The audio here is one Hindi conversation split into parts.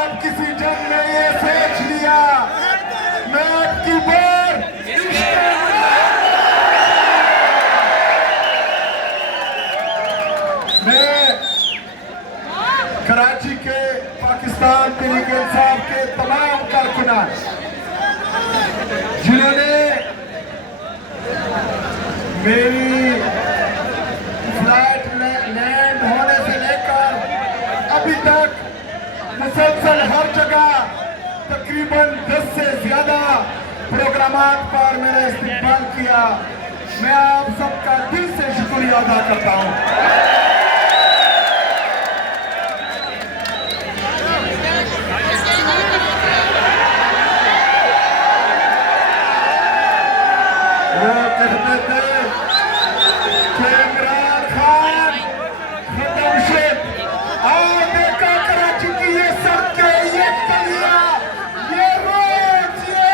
आप किसी जंग में ये सोच लिया मैं आपकी बार मैं कराची के पाकिस्तान तहरीक इंसाफ के तमाम कारकुनान जिन्होंने मेरी फ्लाइट लैंड होने से लेकर अभी तक मुसलसल हर जगह तकरीबन 10 से ज्यादा प्रोग्रामात पर मेरा इस्तेमाल किया, मैं आप सबका दिल से शुक्रिया अदा करता हूं। वो कहते थे कि इमरान खान खतमशेद आओ देखा कराची की ये सड़कें, ये गलियां, ये रोड, ये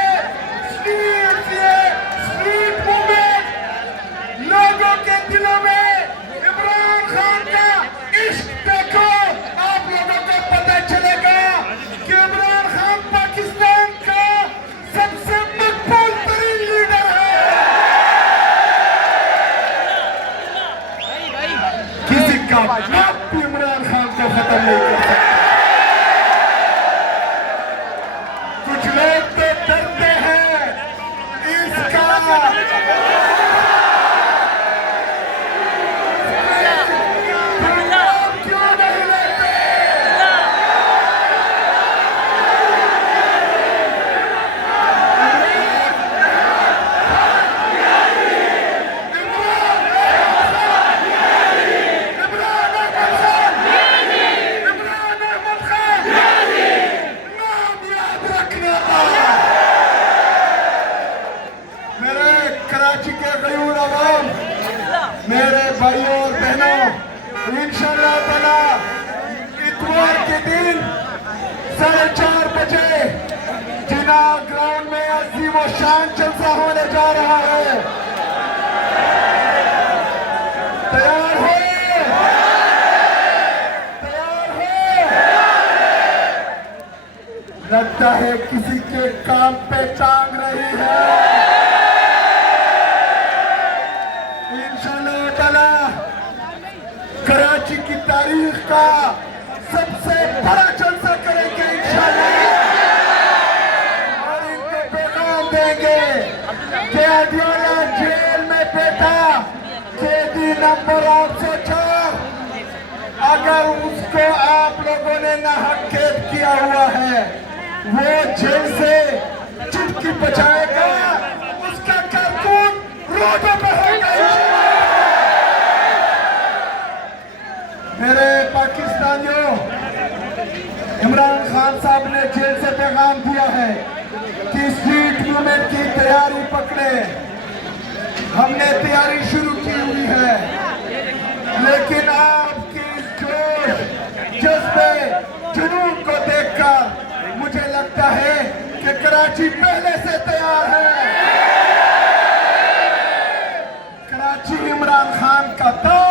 स्ट्रीट मूवमेंट, लोगों के दिलों में इमरान खान का इश्क देखो। आप लोगों को पता चलेगा कि इमरान खान पाकिस्तान का सबसे मकबूल तरीन लीडर है। किसी का बाप भी इमरान खान को खत्म नहीं कर सकता। कुछ लोग तो डरते हैं इसका, क्यों नहीं लेते? मेरे कराची के गयूर अवाम, मेरे भाइयों और बहनों, इंशाअल्लाह ताला इतवार के दिन 4:30 बजे जिना ग्राउंड में अजीम व शान जलसा होने जा रहा है। तैयार हो? तैयार हो? लगता है किसी के काम पे टांग रही है। इंशाअल्लाह ताला कराची की तारीख का सबसे बड़ा जलसा करेंगे इंशाअल्लाह, और इनको पैगाम देंगे कि अडियाला जेल में बैठा कैदी नंबर 804, अगर उसको आप लोगों ने नाहक कैद किया हुआ है, वो जेल से चुटकी बचाएगा, उसका कारकुन रोडों पर होगा। मेरे पाकिस्तानियों, इमरान खान साहब ने जेल से पैगाम दिया है कि स्ट्रीट मूवमेंट की तैयारी पकड़े। हमने तैयारी शुरू की हुई है, लेकिन आपकी जोश, जज्बे, जुनून को देखकर मुझे लगता है कि कराची पहले से तैयार है। कराची इमरान खान का था,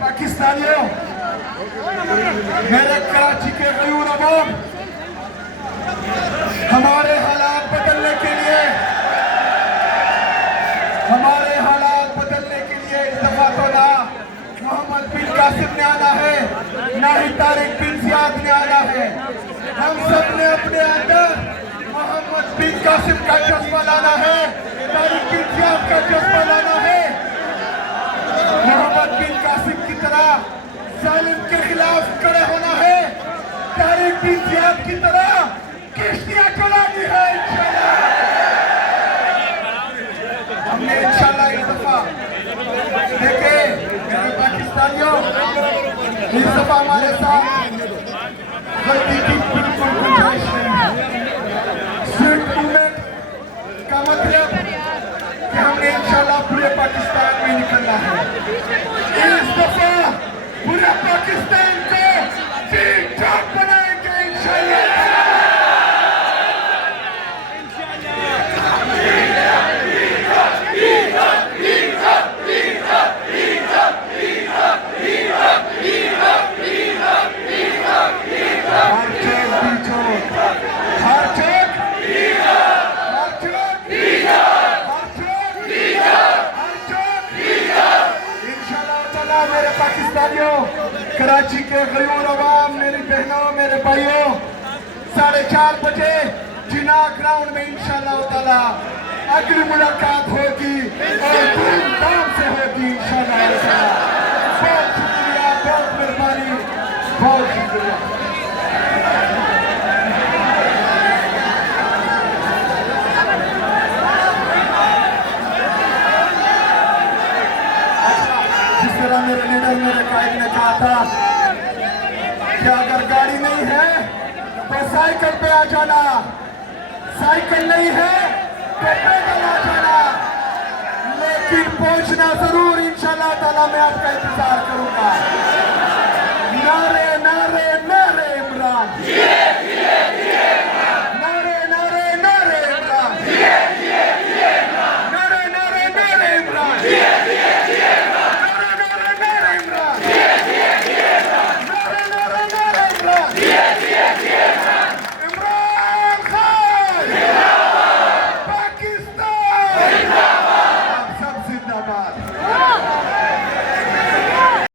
पाकिस्तानियों, मेरे कराची के गयूर अवाम, हमारे हालात बदलने के लिए इस दफा तो ना मोहम्मद बिन कासिम ने आना है, ना ही तारिक बिन जियाद ने आना है। हम सब ने अपने अंदर मोहम्मद बिन कासिम का जज्बा लाना है, तारिक बिन जियाद का जज्बा लाना है। मोहम्मद बिन कासिम की तरह जालिम के खिलाफ खड़े होना है, तारीख इंतजाम की तरह किश्तियां चलानी है इंशाल्लाह। हमने इंशाल्लाह इस दफा देखे मेरे पाकिस्तानियों, इस दफा हमारे साथ गलती की बिल्कुल गुंजाइश नहीं है। स्ट्रीट मूवमेंट का मतलब कि हमने इंशाल्लाह पूरे पाकिस्तान में निकलना है। इस दफा पूरे पाकिस्तान को ठीक ठाक बनाएंगे इंशाल्लाह। मेरे पाकिस्तानियों, कराची के गरीब अवाम, मेरी बहनों, मेरे भाइयों, 4:30 बजे जिना ग्राउंड में इंशाल्लाह ताला अगली मुलाकात होगी और धूमधाम से होगी इंशाल्लाह ताला। बहुत शुक्रिया, बहुत मेहरबानी, बहुत शुक्रिया। मेरे लीडर, मेरे कायद ने कहा था कि अगर गाड़ी नहीं है तो साइकिल पे आ जाना, साइकिल नहीं है तो पैदल आ जाना, लेकिन पहुंचना जरूर इंशाल्लाह ताला। मैं आपका इंतजार करूंगा।